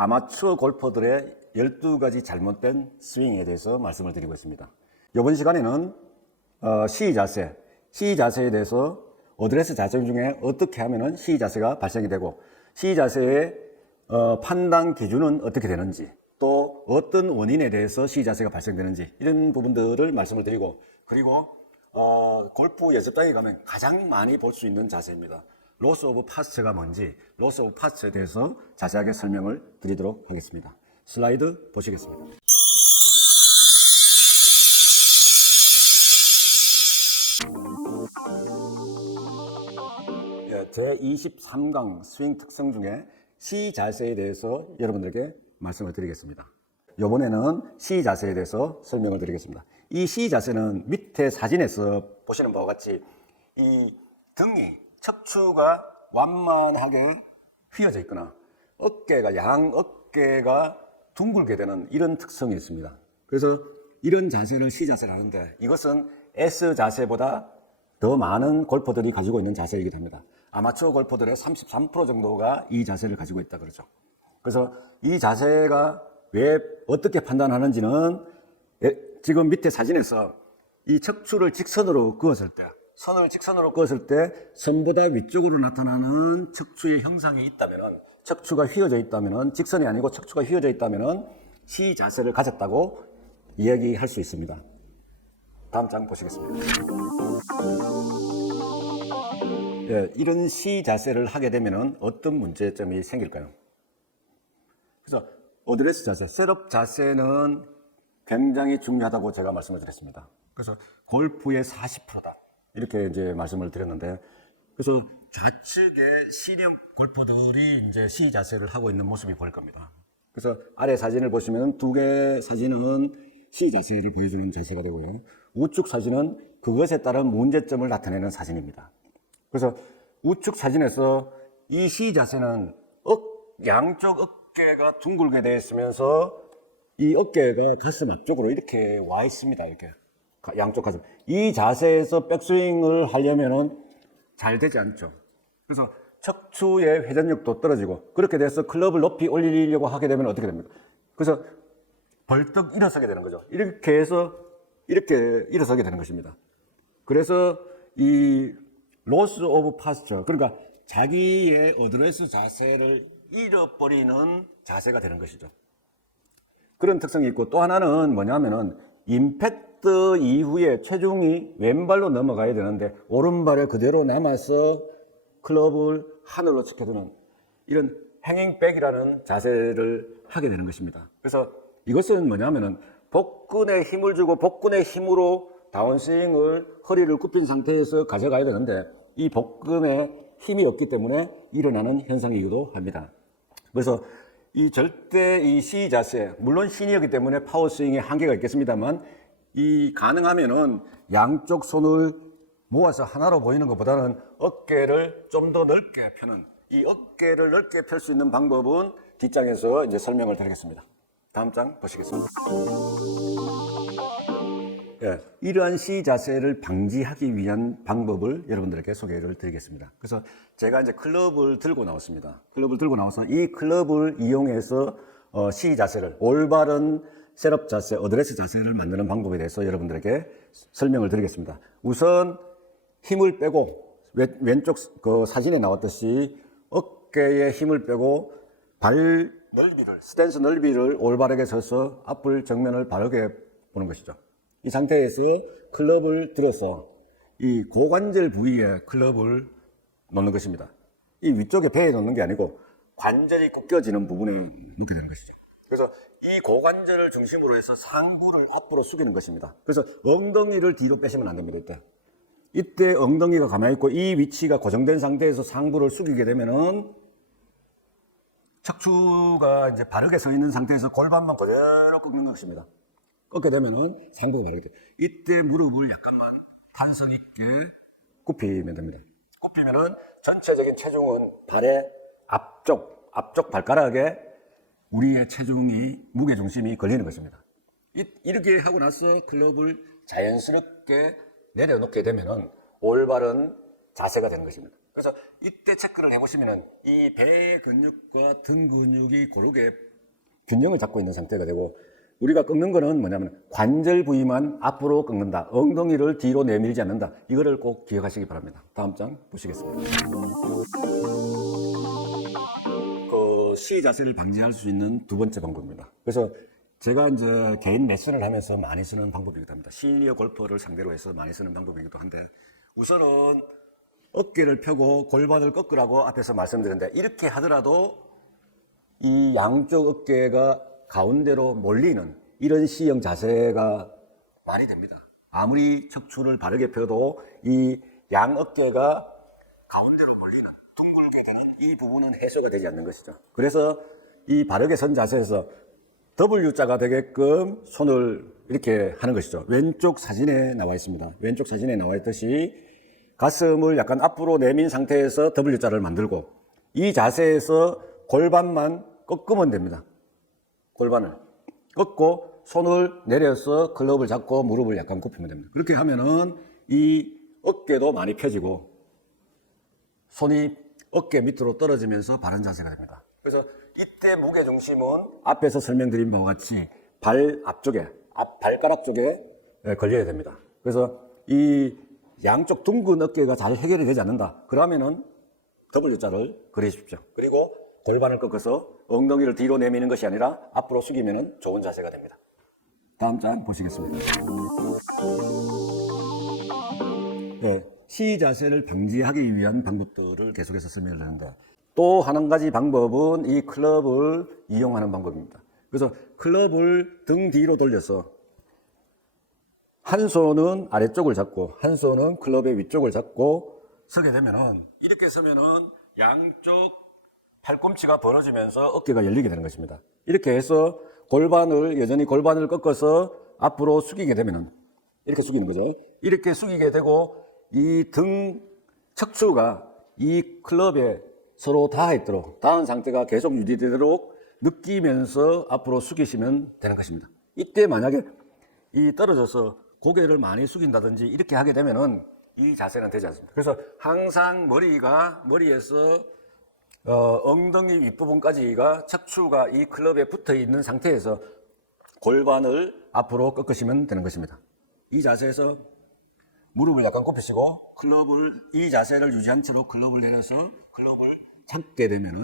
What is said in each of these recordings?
아마추어 골퍼들의 12가지 잘못된 스윙에 대해서 말씀을 드리고 있습니다. 이번 시간에는 시위 자세에 대해서 어드레스 자세 중에 어떻게 하면 시위 자세가 발생이 되고 시위 자세의 판단 기준은 어떻게 되는지, 또 어떤 원인에 대해서 시위 자세가 발생되는지, 이런 부분들을 말씀을 드리고, 그리고 골프 연습장에 가면 가장 많이 볼 수 있는 자세입니다. 로스 오브 파스트가 뭔지, 로스 오브 파스트에 대해서 자세하게 설명을 드리도록 하겠습니다. 슬라이드 보시겠습니다. 제23강 스윙 특성 중에 시 자세에 대해서 여러분들에게 말씀을 드리겠습니다. 이번에는 시 자세에 대해서 설명을 드리겠습니다. 이 시 자세는 밑에 사진에서 보시는 바와 같이 이 등이, 척추가 완만하게 휘어져 있거나 양 어깨가 둥글게 되는 이런 특성이 있습니다. 그래서 이런 자세를 시 자세를 하는데, 이것은 S 자세보다 더 많은 골퍼들이 가지고 있는 자세이기도 합니다. 아마추어 골퍼들의 33% 정도가 이 자세를 가지고 있다 그러죠. 그래서 이 자세가 왜 어떻게 판단하는지는 지금 밑에 사진에서 이 척추를 직선으로 그었을 때, 선을 직선으로 그었을 때 선보다 위쪽으로 나타나는 척추의 형상이 있다면은, 척추가 휘어져 있다면은, 직선이 아니고 척추가 휘어져 있다면은 시 자세를 가졌다고 이야기할 수 있습니다. 다음 장 보시겠습니다. 이런 시 자세를 하게 되면은 어떤 문제점이 생길까요? 그래서 어드레스 자세, 셋업 자세는 굉장히 중요하다고 제가 말씀을 드렸습니다. 그래서 골프의 40%다. 이렇게 이제 말씀을 드렸는데, 그래서 좌측에 시력 골퍼들이 이제 시 자세를 하고 있는 모습이 보일 겁니다. 그래서 아래 사진을 보시면 두 개 사진은 시 자세를 보여주는 자세가 되고요. 우측 사진은 그것에 따른 문제점을 나타내는 사진입니다. 그래서 우측 사진에서 이 시 자세는 양쪽 어깨가 둥글게 되어 있으면서 이 어깨가 가슴 앞쪽으로 이렇게 와 있습니다. 이렇게 양쪽 가슴. 이 자세에서 백스윙을 하려면은 잘 되지 않죠. 그래서 척추의 회전력도 떨어지고, 그렇게 돼서 클럽을 높이 올리려고 하게 되면 어떻게 됩니까? 그래서 벌떡 일어서게 되는 거죠. 이렇게 해서 이렇게 일어서게 되는 것입니다. 그래서 이 로스 오브 파스처, 그러니까 자기의 어드레스 자세를 잃어버리는 자세가 되는 것이죠. 그런 특성이 있고, 또 하나는 뭐냐면은 임팩트 이후에 체중이 왼발로 넘어가야 되는데 오른발에 그대로 남아서 클럽을 하늘로 치켜두는 이런 행잉백이라는 자세를 하게 되는 것입니다. 그래서 이것은 뭐냐면은 복근에 힘을 주고 복근의 힘으로 다운스윙을 허리를 굽힌 상태에서 가져가야 되는데, 이 복근에 힘이 없기 때문에 일어나는 현상이기도 합니다. 그래서 이 절대 이 시 자세, 물론 신이었기 때문에 파워스윙에 한계가 있겠습니다만, 이 가능하면은 양쪽 손을 모아서 하나로 보이는 것보다는 어깨를 좀 더 넓게 펴는, 이 어깨를 넓게 펼 수 있는 방법은 뒷장에서 이제 설명을 드리겠습니다. 다음 장 보시겠습니다. 이러한 시 자세를 방지하기 위한 방법을 여러분들에게 소개를 드리겠습니다. 그래서 제가 이제 클럽을 들고 나왔습니다. 클럽을 들고 나와서 이 클럽을 이용해서 시 자세를, 올바른 셋업 자세, 어드레스 자세를 만드는 방법에 대해서 여러분들에게 설명을 드리겠습니다. 우선 힘을 빼고, 왼쪽 그 사진에 나왔듯이 어깨에 힘을 빼고 발 넓이를, 스탠스 넓이를 올바르게 서서 앞을 정면을 바르게 보는 것이죠. 이 상태에서 클럽을 들어서 이 고관절 부위에 클럽을 놓는 것입니다. 이 위쪽에 배에 놓는 게 아니고 관절이 꺾여지는 부분에 놓게 되는 것이죠. 그래서 이 고관절을 중심으로 해서 상부를 앞으로 숙이는 것입니다. 그래서 엉덩이를 뒤로 빼시면 안 됩니다. 이때 엉덩이가 가만히 있고 이 위치가 고정된 상태에서 상부를 숙이게 되면은 척추가 이제 바르게 서 있는 상태에서 골반만 그대로 꺾는 것입니다. 꺾게 되면은 상부가 바르게 돼요. 이때 무릎을 약간만 탄성 있게 굽히면 됩니다. 굽히면은 전체적인 체중은 발의 앞쪽 발가락에 우리의 체중이, 무게중심이 걸리는 것입니다. 이렇게 하고 나서 클럽을 자연스럽게 내려놓게 되면은 올바른 자세가 되는 것입니다. 그래서 이때 체크를 해보시면은 이 배 근육과 등 근육이 고르게 균형을 잡고 있는 상태가 되고, 우리가 꺾는 거는 뭐냐면 관절 부위만 앞으로 꺾는다. 엉덩이를 뒤로 내밀지 않는다. 이거를 꼭 기억하시기 바랍니다. 다음 장 보시겠습니다. 그 C 자세를 방지할 수 있는 두 번째 방법입니다. 그래서 제가 이제 개인 레슨을 하면서 많이 쓰는 방법이기도 합니다. 시니어 골퍼를 상대로 해서 많이 쓰는 방법이기도 한데, 우선은 어깨를 펴고 골반을 꺾으라고 앞에서 말씀드렸는데, 이렇게 하더라도 이 양쪽 어깨가 가운데로 몰리는 이런 C형 자세가 많이 됩니다. 아무리 척추를 바르게 펴도 이 양 어깨가 가운데로 몰리는, 둥글게 되는 이 부분은 해소가 되지 않는 것이죠. 그래서 이 바르게 선 자세에서 W자가 되게끔 손을 이렇게 하는 것이죠. 왼쪽 사진에 나와 있습니다. 왼쪽 사진에 나와 있듯이 가슴을 약간 앞으로 내민 상태에서 W자를 만들고, 이 자세에서 골반만 꺾으면 됩니다. 골반을 꺾고 손을 내려서 클럽을 잡고 무릎을 약간 굽히면 됩니다. 그렇게 하면은 이 어깨도 많이 펴지고 손이 어깨 밑으로 떨어지면서 바른 자세가 됩니다. 그래서 이때 무게 중심은 앞에서 설명드린 바와 같이 발 앞쪽에, 발가락 쪽에 걸려야 됩니다. 그래서 이 양쪽 둥근 어깨가 잘 해결이 되지 않는다. 그러면은 W자를 그리십시오. 그리고 골반을 꺾어서 엉덩이를 뒤로 내미는 것이 아니라 앞으로 숙이면 좋은 자세가 됩니다. 다음 장 보시겠습니다. 네, C 자세를 방지하기 위한 방법들을 계속해서 설명을 하는데, 또 한 가지 방법은 이 클럽을 이용하는 방법입니다. 그래서 클럽을 등 뒤로 돌려서 한 손은 아래쪽을 잡고 한 손은 클럽의 위쪽을 잡고 서게 되면은, 이렇게 서면은 양쪽 팔꿈치가 벌어지면서 어깨가 열리게 되는 것입니다. 이렇게 해서 여전히 골반을 꺾어서 앞으로 숙이게 되면은, 이렇게 숙이는 거죠. 이렇게 숙이게 되고 이 등 척추가 이 클럽에 서로 닿은 상태가 계속 유지되도록 느끼면서 앞으로 숙이시면 되는 것입니다. 이때 만약에 이 떨어져서 고개를 많이 숙인다든지 이렇게 하게 되면은 이 자세는 되지 않습니다. 그래서 항상 머리에서 엉덩이 윗부분까지가 척추가 이 클럽에 붙어 있는 상태에서 골반을 앞으로 꺾으시면 되는 것입니다. 이 자세에서 무릎을 약간 굽히시고 이 자세를 유지한 채로 클럽을 내려서 클럽을 잡게 되면은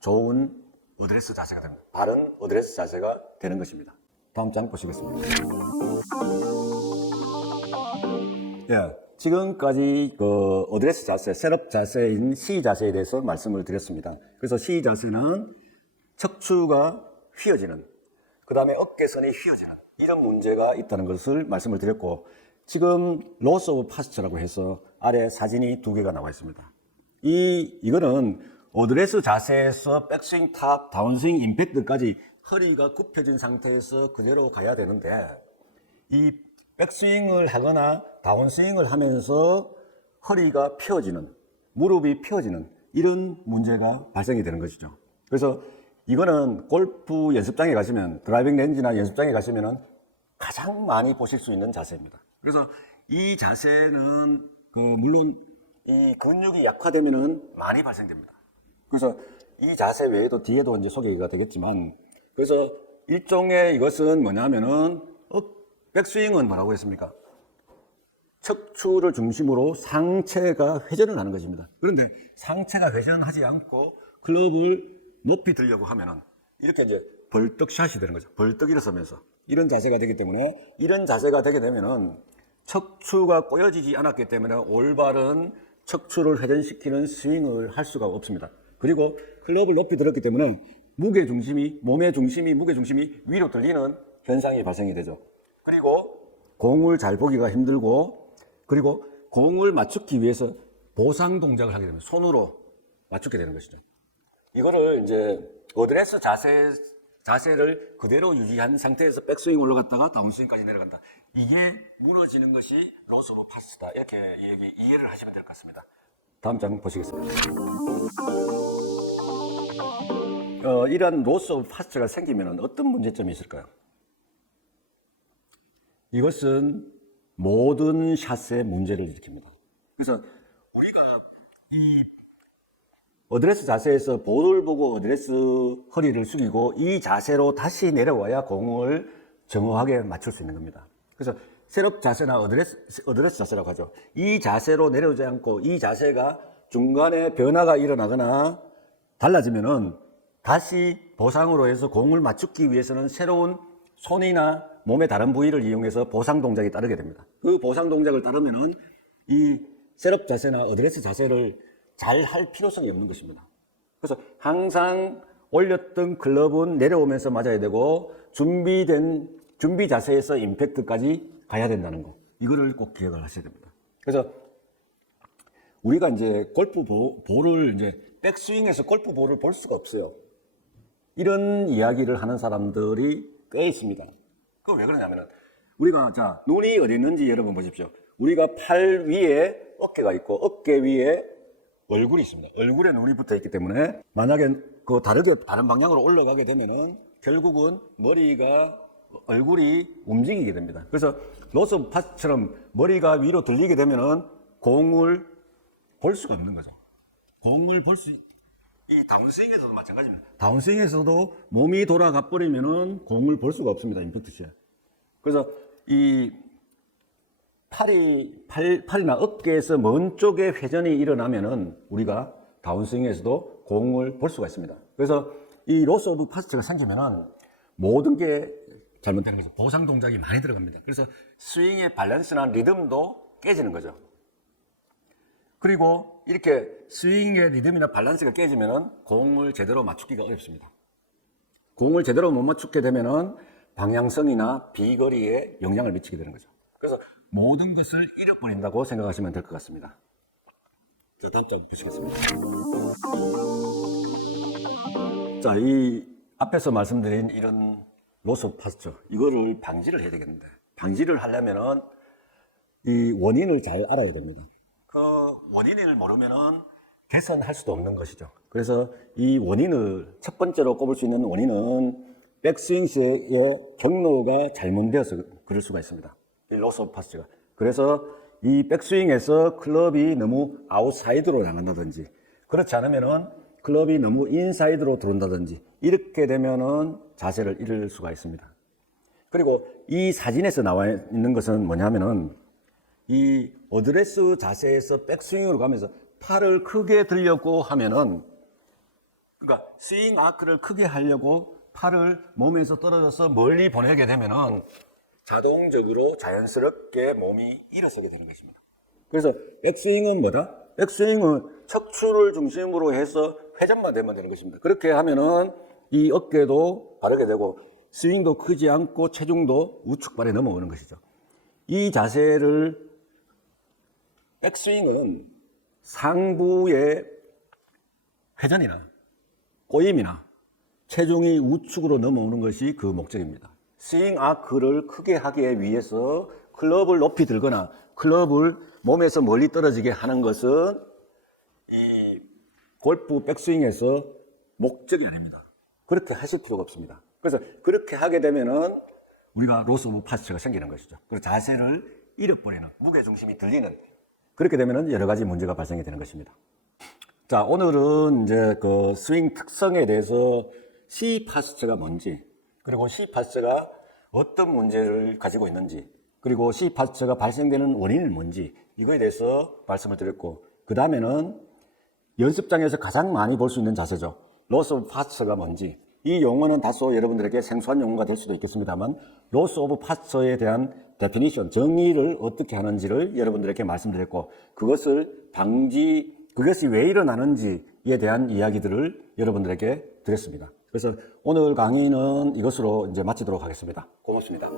좋은 어드레스 자세가 됩니다. 바른 어드레스 자세가 되는 것입니다. 다음 장 보시겠습니다. 예, 지금까지 그 어드레스 자세, 셋업 자세인 C 자세에 대해서 말씀을 드렸습니다. 그래서 C 자세는 척추가 휘어지는, 그 다음에 어깨선이 휘어지는 이런 문제가 있다는 것을 말씀을 드렸고, 지금 로스 오브 파스처라고 해서 아래 사진이 두 개가 나와 있습니다. 이거는 어드레스 자세에서 백스윙 탑, 다운스윙 임팩트까지 허리가 굽혀진 상태에서 그대로 가야 되는데, 이 백스윙을 하거나 다운스윙을 하면서 허리가 펴지는, 무릎이 펴지는 이런 문제가 발생이 되는 것이죠. 그래서 이거는 골프 연습장에 가시면, 드라이빙 렌지나 연습장에 가시면 가장 많이 보실 수 있는 자세입니다. 그래서 이 자세는 물론 이 근육이 약화되면 많이 발생됩니다. 그래서 이 자세 외에도 뒤에도 이제 소개가 되겠지만, 그래서 일종의 이것은 뭐냐면은 백스윙은 뭐라고 했습니까? 척추를 중심으로 상체가 회전을 하는 것입니다. 그런데 상체가 회전하지 않고 클럽을 높이 들려고 하면은 이렇게 이제 벌떡샷이 되는 거죠. 벌떡 일어서면서 이런 자세가 되기 때문에, 이런 자세가 되게 되면은 척추가 꼬여지지 않았기 때문에 올바른 척추를 회전시키는 스윙을 할 수가 없습니다. 그리고 클럽을 높이 들었기 때문에 몸의 중심이 위로 들리는 현상이 발생이 되죠. 그리고 공을 잘 보기가 힘들고, 그리고 공을 맞추기 위해서 보상 동작을 하게 되면 손으로 맞추게 되는 것이죠. 이거를 이제 어드레스 자세를 그대로 유지한 상태에서 백스윙 올라갔다가 다운스윙까지 내려간다. 이게 무너지는 것이 로스 오브 파스다. 이렇게 이해를 하시면 될 것 같습니다. 다음 장 보시겠습니다. 이러한 로스 오브 파스가 생기면 어떤 문제점이 있을까요? 이것은 모든 샷에 문제를 일으킵니다. 그래서 우리가 이 어드레스 자세에서 볼을 보고 어드레스 허리를 숙이고 이 자세로 다시 내려와야 공을 정확하게 맞출 수 있는 겁니다. 그래서 셋업 자세나 어드레스 자세라고 하죠. 이 자세로 내려오지 않고 이 자세가 중간에 변화가 일어나거나 달라지면은 다시 보상으로 해서 공을 맞추기 위해서는 새로운 손이나 몸의 다른 부위를 이용해서 보상 동작이 따르게 됩니다. 그 보상 동작을 따르면은 이 셋업 자세나 어드레스 자세를 잘 할 필요성이 없는 것입니다. 그래서 항상 올렸던 클럽은 내려오면서 맞아야 되고 준비 자세에서 임팩트까지 가야 된다는 거. 이거를 꼭 기억을 하셔야 됩니다. 그래서 우리가 이제 골프 볼을 이제 백스윙에서 골프 볼을 볼 수가 없어요. 이런 이야기를 하는 사람들이 꽤 있습니다. 그거 왜 그러냐면은 우리가 자 눈이 어디 있는지 여러분 보십시오. 우리가 팔 위에 어깨가 있고 어깨 위에 얼굴이 있습니다. 얼굴에 눈이 붙어 있기 때문에 만약에 그 다른 방향으로 올라가게 되면은 결국은 얼굴이 움직이게 됩니다. 그래서 로스 오브 파스처럼 머리가 위로 들리게 되면은 공을 볼 수가 없는 거죠. 공을 이 다운스윙에서도 마찬가지입니다. 다운스윙에서도 몸이 돌아가 버리면은 공을 볼 수가 없습니다. 임팩트 시에. 그래서 이 팔이나 어깨에서 먼 쪽에 회전이 일어나면은 우리가 다운스윙에서도 공을 볼 수가 있습니다. 그래서 이 로스 오브 파스트가 생기면은 모든 게 잘못되는 거죠. 보상 동작이 많이 들어갑니다. 그래서 스윙의 밸런스나 리듬도 깨지는 거죠. 그리고 이렇게 스윙의 리듬이나 밸런스가 깨지면은 공을 제대로 맞추기가 어렵습니다. 공을 제대로 못 맞추게 되면은 방향성이나 비거리에 영향을 미치게 되는 거죠. 그래서 모든 것을 잃어버린다고 생각하시면 될 것 같습니다. 자, 다음 장 보시겠습니다. 자, 이 앞에서 말씀드린 이런 로스 오브 파스처, 이거를 방지를 해야 되겠는데, 방지를 하려면은 이 원인을 잘 알아야 됩니다. 그 원인을 모르면은 개선할 수도 없는 것이죠. 그래서 이 원인을 첫 번째로 꼽을 수 있는 원인은 백스윙 시의 경로가 잘못되어서 그럴 수가 있습니다. 이 로스 오브 파스처가. 그래서 이 백스윙에서 클럽이 너무 아웃사이드로 나간다든지, 그렇지 않으면은 클럽이 너무 인사이드로 들어온다든지, 이렇게 되면은 자세를 잃을 수가 있습니다. 그리고 이 사진에서 나와 있는 것은 뭐냐면은 이 어드레스 자세에서 백스윙으로 가면서 팔을 크게 들려고 하면은, 그러니까 스윙 아크를 크게 하려고 팔을 몸에서 떨어져서 멀리 보내게 되면은 자동적으로 자연스럽게 몸이 일어서게 되는 것입니다. 그래서 백스윙은 뭐다? 백스윙은 척추를 중심으로 해서 회전만 되면 되는 것입니다. 그렇게 하면은 이 어깨도 바르게 되고 스윙도 크지 않고 체중도 우측발에 넘어오는 것이죠. 이 자세를 백스윙은 상부의 회전이나 꼬임이나 체중이 우측으로 넘어오는 것이 그 목적입니다. 스윙 아크를 크게 하기 위해서 클럽을 높이 들거나 클럽을 몸에서 멀리 떨어지게 하는 것은 이 골프 백스윙에서 목적이 아닙니다. 그렇게 하실 필요가 없습니다. 그래서 그렇게 하게 되면은 우리가 로스 오브 파스처가 생기는 것이죠. 그리고 자세를 잃어버리는, 무게중심이 들리는, 그렇게 되면은 여러 가지 문제가 발생이 되는 것입니다. 자, 오늘은 이제 그 스윙 특성에 대해서 C 파스처가 뭔지, 그리고 C 파스처가 어떤 문제를 가지고 있는지, 그리고 C 파스처가 발생되는 원인이 뭔지, 이거에 대해서 말씀을 드렸고, 그 다음에는 연습장에서 가장 많이 볼 수 있는 자세죠. 로스 오브 파스처가 뭔지, 이 용어는 다소 여러분들에게 생소한 용어가 될 수도 있겠습니다만, 로스 오브 파스처에 대한 데피니션, 정의를 어떻게 하는지를 여러분들에게 말씀드렸고, 그것이 왜 일어나는지에 대한 이야기들을 여러분들에게 드렸습니다. 그래서 오늘 강의는 이것으로 이제 마치도록 하겠습니다. 고맙습니다.